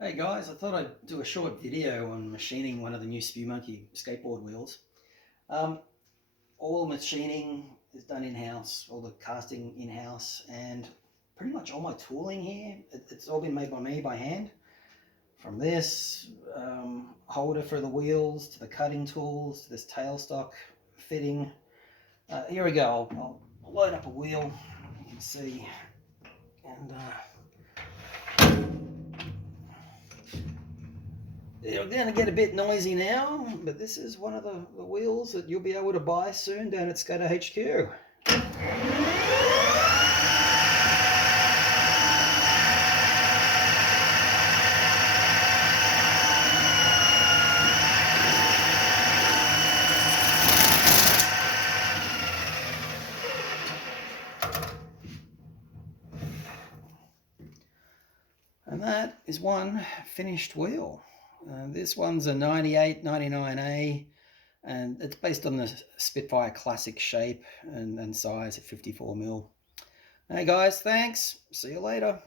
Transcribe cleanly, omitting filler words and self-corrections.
Hey guys, I thought I'd do a short video on machining one of the new Spew Monkey skateboard wheels. Um, all machining is done in-house, all the casting in-house, and pretty much all my tooling here, it's all been made by me by hand. From this holder for the wheels, to the cutting tools, to this tailstock fitting. Here we go, I'll load up a wheel, you can see, and they're going to get a bit noisy now, but this is one of the wheels that you'll be able to buy soon down at Skater HQ. And that is one finished wheel. This one's a 98, 99A, and it's based on the Spitfire Classic shape and size at 54mm. Hey guys, thanks. See you later.